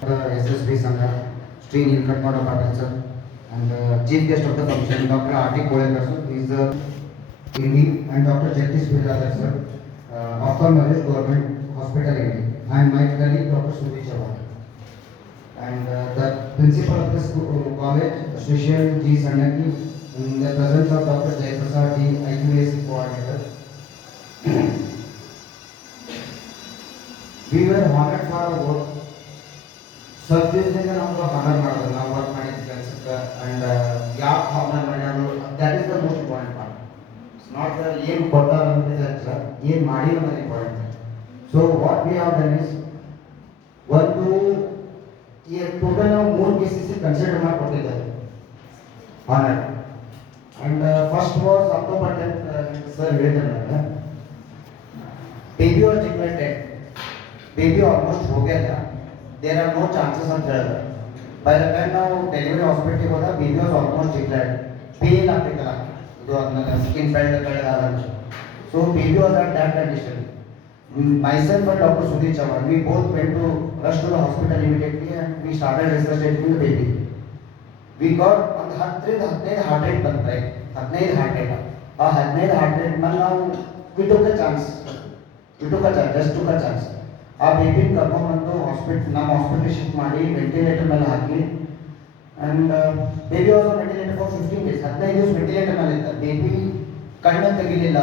SSB Sangha, Sri Nilkantmada Patil sir, and chief guest of the function, Dr. R.T. Kolekar sir, who is the MD, and Dr. Jagdish Biradar sir, ophthalmologist, government hospital MD, and my colleague Dr. Sudhi Chavan, and the principal of this college, Srishil G. Sandaki, in the presence of Dr. Jayaprasad D. IQAC coordinator. We were honored for our work. ಸರ್ವಿಸ್ನಿಂದ ನಮ್ಗೆ honour ಮಾಡೋದು ನಾವು work ಮಾಡಿದ ಕೆಲಸಕ್ಕೆ and ಯಾಕೆ honour ಮಾಡ್ಯಾರು that is the most important part. It's not the ಏನು ಕೊಟ್ಟಾರ ಅಂತ ಏನು ಮಾಡಿ ಅನ್ನೋದು important. So what we have done is ಒಂದು ಈ ಟೋಟಲ್ ನಾವು 3 ಕೇಸಸ್ ಕನ್ಸಿಡರ್ ಮಾಡಿ ಕೊಟ್ಟಿದ್ದಾರೆ honour. And first was October 10th sir ಹೇಳಿದ್ರೆ baby was declared dead. Baby almost हो गया था. There are no chances ಅಂತ ಹೇಳಿದ್ರು. By the time ನಾವು ಡೆಲಿವರಿ ಹಾಸ್ಪಿಟಲ್ಗೆ ಹೋದಾಗ baby was almost declared. Pale ಆಗಬೇಕಲ್ಲ ಇದು ಅದನ್ನ ಸ್ಕಿನ್ ಫೆಲ್ಡ್ ಕಳೆದಾದ. So baby was at that condition. Myself and Dr. Sudhi Chavan, we both went to rush to the hospital immediately and we started resuscitating the baby. We got ಒಂದು 15 heart rate ಬಂತು, right? 15 heart rate. ಆ 15 heart rate ಮೇಲೆ ನಾವು we took a chance, just took a chance. ಆ ಬೇಬಿನ ಕರ್ಕೊಂಡ್ಬಂದು ನಮ್ಮ hospital shift ಮಾಡಿ ventilator ಮೇಲೆ ಹಾಕಿ and baby was on ventilator for 15 days. 15 ದಿವಸ ವೆಂಟಿಲೇಟರ್ ಮೇಲೆ ಇತ್ತು. ಬೇಬಿ ಕಣ್ಣು ತೆಗಿಲಿಲ್ಲ,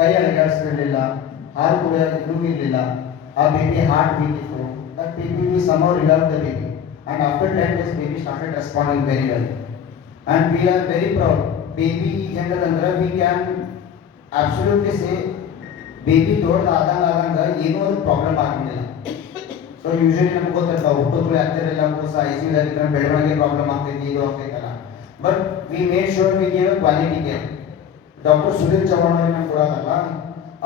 ಕೈ ಅಲಗಾಡಿಸ್ತಿರ್ಲಿಲ್ಲ, ಹಾಲು ಕುಡಿಯೋದು ಇರಲಿಲ್ಲ. ಆ ಬೇಬಿ ಹಾರ್ಟ್ ಬೀಟ್ ಇತ್ತು. That baby we somehow revived the baby and after 10 days baby started responding very well and we are very proud. Baby ಹೆಂಗಂದ್ರೆ we can absolutely say baby ದೊಡ್ಡದಾದಂಗ ಏನೂ ಒಂದು ಪ್ರಾಬ್ಲಮ್ ಆಗಲಿಲ್ಲ. ಸೊ ಯೂಶಲಿ ನಮ್ಗೆ ಗೊತ್ತಿರ್ತಾವೆ ಹುಟ್ಟೋದ್ರು ಆಗ್ತಿರಲಿಲ್ಲ, ಹೊಸ ಐಸಿಯುದಾಗ ಬೆಳವಣಿಗೆ ಪ್ರಾಬ್ಲಮ್ ಆಗ್ತೈತಿ, ಇದು ಆಗ್ತೈತಲ್ಲ. But we made sure we gave quality care. Doctor Sudhir Chavan ಅವ್ರಿಗೆ ನಮ್ಗೆ ಕೊಡೋದಲ್ಲ,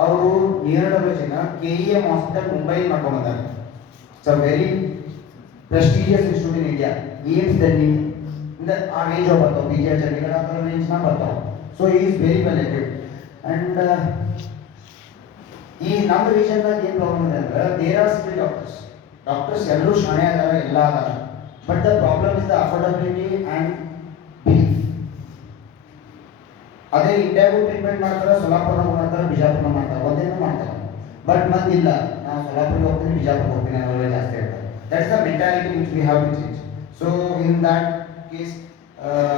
ಅವರು ನ್ಯೂರಾಲಜಿನ KEM ಹಾಸ್ಪಿಟಲ್ ಮುಂಬೈ ಮಾಡ್ಕೊಂಡ್ಬಂದಾರೆ. It's a very prestigious institute in India. AIIMS Delhi ಆ ರೇಂಜ್ ಬರ್ತಾವೆ, PGI ಚಂಡೀಗಢ ಆ ಥರ ರೇಂಜ್ನ ಬರ್ತಾವೆ. So is very well equipped and ಈ ನಮ್ಮ ರೀಜನ್ದಾಗ ಏನು ಪ್ರಾಬ್ಲಮ್ ಇದೆ ಅಂದ್ರೆ ದೇರ್ ಆರ್ ಸ್ಕಿಲ್ ಡಾಕ್ಟರ್ಸ್ ಎಲ್ಲರೂ ಶಾಣೆ ಅದಾರ, ಎಲ್ಲ ಅದಾರ. But the problem is the affordability and belief. ಅದೇ ಇಂಡಿಯಾಗೂ ಟ್ರೀಟ್ಮೆಂಟ್ ಮಾಡ್ತಾರೆ, ಸೊಲ್ಲಾಪುರ ಮಾಡ್ತಾರೆ, ಬಿಜಾಪುರ ಮಾಡ್ತಾರೆ, ಒಂದೇನೂ ಮಾಡ್ತಾರೆ. ಬಟ್ ಮಂದಿಲ್ಲ, ನಾವು ಸೊಲ್ಲಾಪುರಿಗೆ ಹೋಗ್ತೀನಿ, ಬಿಜಾಪುರ ಹೋಗ್ತೀನಿ ಅನ್ನೋದೇ ಜಾಸ್ತಿ ಇರ್ತಾರೆ. That's the mentality which we have to change. So in that case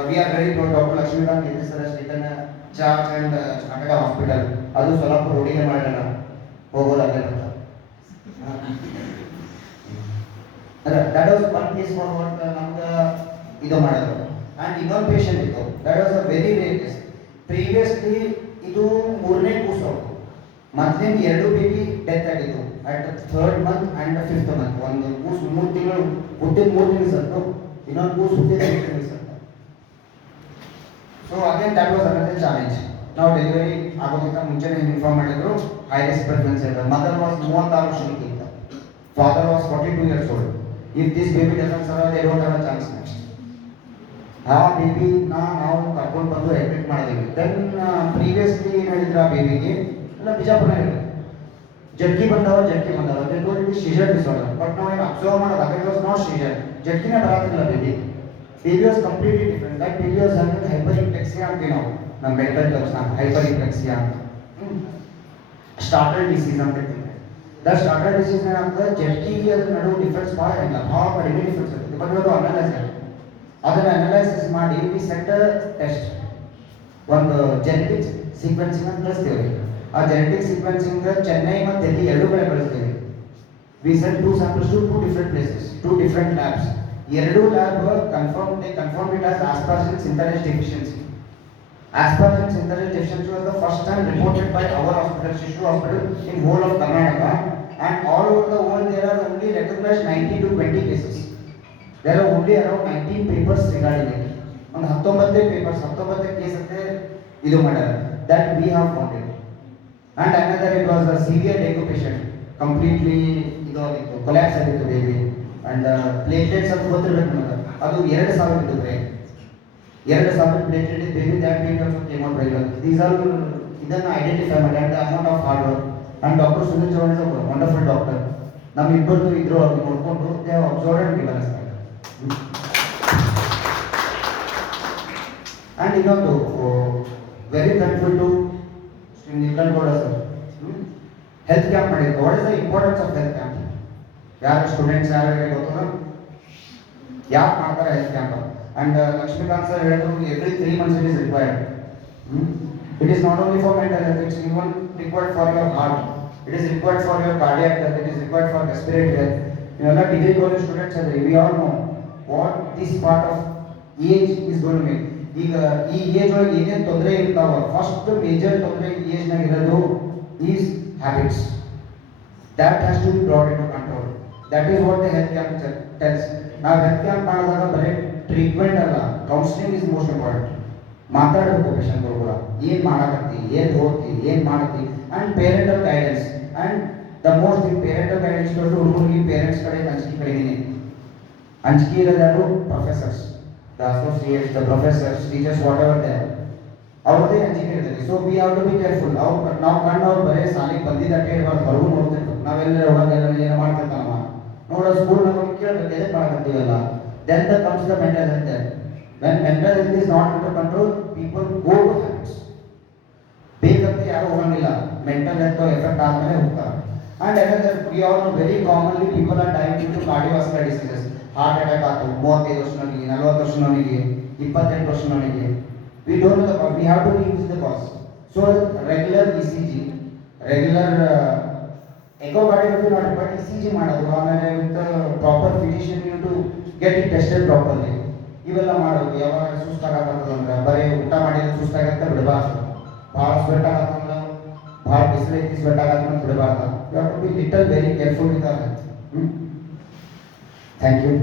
we are very proud. Doctor Lakshmikant S sir taken charge and started a hospital. ಅದು ಸೊಲ್ಲಾಪುರ ರೋಡಿಗೆ ಮಾಡೋಣ ಹೋಗೋದಾಗಲ್ಲ. That was one case for what ನಮ್ಗೆ ಇದು ಮಾಡೋದು. And ಇನ್ನೊಂದು patient ಇತ್ತು, that was a very rare case. Previously ಇದು 3ನೇ ಕೂಸು, ಮೊದಲಿಂದ 2 ಬೇಬಿ ಡೆತ್ ಆಗಿತ್ತು at 3rd month and 5th month. ಒಂದು ಕೂಸು 3 ತಿಂಗಳು ಹುಟ್ಟಿದ 3 ತಿಂಗಳು ಸತ್ತು, ಇನ್ನೊಂದು ಕೂಸು ಹುಟ್ಟಿದ 5 ತಿಂಗಳು ಸತ್ತು. So again that was another challenge. ನಾವು ಡೆಲಿವರಿ ಆಗೋದಕ್ಕಿಂತ ಮುಂಚೆನೇ ಇನ್ಫಾರ್ಮ್ ಮಾಡಿದ್ರು ಹೈ ರಿಸ್ಕ್ ಪ್ರೆಗ್ನೆನ್ಸಿ ಇದೆ. ಮದರ್ ವಾಸ್ 36 ವರ್ಷಕ್ಕಿಂತ, father was 42 years old. If this baby doesn't survive they don't have a chance next. ಆ ಬೇಬಿನ ನಾವು ಕರ್ಕೊಂಡು ಬಂದು ಅಡ್ಮಿಟ್ ಮಾಡಿದ್ವಿ. ದೆನ್ ಪ್ರೀವಿಯಸ್ಲಿ ಏನು ಹೇಳಿದ್ರು ಆ ಬೇಬಿಗೆ ಎಲ್ಲ ಬಿಜಾಪುರ ಹೇಳಿದ್ರು ಜಟ್ಕಿ ಬಂದವ they told it is seizure disorder. But ನಾವು ಏನು ಅಬ್ಸರ್ವ್ ಮಾಡೋದಾಗ ಇಟ್ ವಾಸ್ ನಾಟ್ ಸೀಜರ್, ಜಟ್ಕಿನೇ ಬರಾತಿಲ್ಲ baby was completely different. That baby was having hyperekplexia ಅಂತೀವಿ ನಾವು ನಮ್ಮ ಮೆಡಿಕಲ್ ಟರ್ಮ್ಸ್ ನಾವು ಹೈಪರ್ ಇಂಪ್ಲೆಕ್ಸಿಯಾ ಅಂತ. ಸ್ಟಾರ್ಟರ್ ಡಿಸೀಸ್ ಅಂತ ಹೇಳ್ತೀವಿ. ದಟ್ ಸ್ಟಾರ್ಟರ್ ಡಿಸೀಸ್ ಏನಾಗ್ತದೆ, ಜಟ್ಕಿಗೆ ಅದ್ರ ನಡುವೆ ಡಿಫ್ರೆನ್ಸ್ ಭಾಳ ಇಲ್ಲ, ಭಾಳ ಕಡಿಮೆ ಡಿಫ್ರೆನ್ಸ್ ಇರ್ತದೆ. ಬಟ್ ಇವತ್ತು ಅನಲೈಸ್ ಅದನ್ನು ಅನಲೈಸಿಸ್ ಮಾಡಿ ವಿ ಸೆಟ್ ಟೆಸ್ಟ್, ಒಂದು ಜೆನೆಟಿಕ್ ಸೀಕ್ವೆನ್ಸಿಂಗ್ ಅಂತ ಕಳಿಸ್ತೀವಿ. ಆ ಜೆನೆಟಿಕ್ ಸೀಕ್ವೆನ್ಸಿಂಗ್ ಚೆನ್ನೈ ಮತ್ತು ಡೆಲ್ಲಿ 2 ಕಡೆ ಕಳಿಸ್ತೀವಿ. We send 2 samples to 2 different places, 2 different labs. 2 lab confirm it as asparagine synthetase deficiency. Aspergillus synthesis deficiency was the first time reported by our hospital, Shishu Hospital, in whole of Karnataka, and all over the world there are only recognized 90 to 20 cases. There are only around 19 papers regarding it. On 19 papers, 19 case ante idu madara. That we have found it. And another, it was a severe dengue patient, completely idu agittu, collapse agittu baby, and platelets ಅಂತ ಗೊತ್ತಿರಬೇಕು ನಮಗೆ, ಅದು 2000 ಇದ್ದರೆ 2000 platelet baby, that baby also came out very well. These are ಇದನ್ನು identify ಮಾಡಿ, and the amount of hard work. And Dr. Sudhi Chavan is a wonderful doctor. ನಮ್ಮಿಬ್ಬರದು ಇದ್ರು ಅವ್ರು ನೋಡ್ಕೊಂಡು they observe and given us back. And ಇನ್ನೊಂದು very thankful to Shri Neelakantagowda sir. Health camp ಮಾಡಿದ್ರು. What is the importance of health camp? ಯಾರು students ಯಾರಿಗೆ ಗೊತ್ತಲ್ಲ ಯಾಕೆ ಮಾಡ್ತಾರೆ health camp? And Lakshmikant sir ಹೇಳಿದ್ರು every 3 months it is required. It is not only for mental health, it is even required for your heart. It is required for your cardiac health. It is required for respiratory health. You know, degree college students are there. We all know what this part of age is going to make. ಈಗ ಈ age ಒಳಗೆ ಏನೇನು ತೊಂದರೆ ಇರ್ತಾವ, first major ತೊಂದರೆ ಈ ಏಜ್ನಾಗ ಇರೋದು is habits. That has to be brought into control. That is what the health camp tells. ನಾವು ಹೆಲ್ತ್ ಕ್ಯಾಂಪ್ ಮಾಡಿದಾಗ ಬರೀ ಟ್ರೀಟ್ಮೆಂಟ್ ಅಲ್ಲ, ಕೌನ್ಸಿಲಿಂಗ್ ಇಸ್ ಮೋಸ್ಟ್ ಇಂಪಾರ್ಟೆಂಟ್. ಮಾತಾಡಬೇಕು ಪೇಷಂಟ್ಗಳು ಕೂಡ, ಏನು ಮಾಡಕತ್ತಿ, ಏನು ಓದ್ತಿ, ಏನು ಮಾಡ್ತಿ, and parental guidance. And the most parental guidance ಕೊಟ್ಟು ಹುಡುಗರಿಗೆ ಪೇರೆಂಟ್ಸ್ ಕಡೆ ಅಂಜಿಕೆ ಕಡಿಮೆ. ಅಂಜಿಕೆ ಇರೋದು ಯಾರು? Professors, the associates, the professors, teachers, whatever they ಅವ್ರದ್ದೇ ಅಂಜಿಕೆ ಇರ್ತದೆ. So we have to be careful. ನಾವು ಕಣ್ಣು ಅವ್ರು ಬರೀ ಸಾಲಿಗೆ ಬಂದಿದ್ದಕ್ಕೆ ಇರಬಾರ್ದು, ಹೊರಗೂ ನೋಡ್ತಿರ್ಬೇಕು. ನಾವೆಲ್ಲ ಹೋಗಾಗೆಲ್ಲ ಏನೋ ಮಾಡ್ತಿರ್ತಾನವ ನೋಡೋ ಸ್ಕೂಲ್ನಾಗ ಹೋಗಿ ಕೇಳ್ಬೇಕು, ಎದಕ್ಕೆ ಮಾಡಕತ್ತೀವಲ್ಲ. Then the comes the mental health. When mental health is not under control, people go to habits. ಬೇಕಂತ ಯಾರು ಹೋಗಂಗಿಲ್ಲ, ಮೆಂಟಲ್ ಹೆಲ್ತ್ ಎಫೆಕ್ಟ್ ಆದ್ಮೇಲೆ ಹೋಗ್ತಾರೆ. And another, we all know very commonly people are dying due to cardiovascular diseases. Heart attack ಆಯ್ತು 35 ವರ್ಷದವನಿಗೆ, 40 ವರ್ಷದವನಿಗೆ, 28 ವರ್ಷದವನಿಗೆ. We don't know the cause. We have to use the cause. So regular ECG, regular echocardiogram not, but ECG ಮಾಡೋದು, ಆಮೇಲೆ with proper physician you to get it tested properly. ಇವೆಲ್ಲ ಮಾಡೋದು. ಯಾವಾಗ ಸುಸ್ತಾಗತ್ತಂದ್ರೆ ಬರೀ ಊಟ ಮಾಡಿದ್ರೆ ಸುಸ್ತಾಗತ್ತೆ ಬಿಡಬಾರ್ದು. ಭಾಳ ಸ್ವೆಟ್ ಆಗತ್ತಂದ್ರೆ, ಭಾಳ ಬಿಸಿಲು ಐತಿ ಸ್ವೆಟ್ ಆಗತ್ತಂದ್ರೆ ಬಿಡಬಾರ್ದು. You have to be little very careful with our health. Thank you.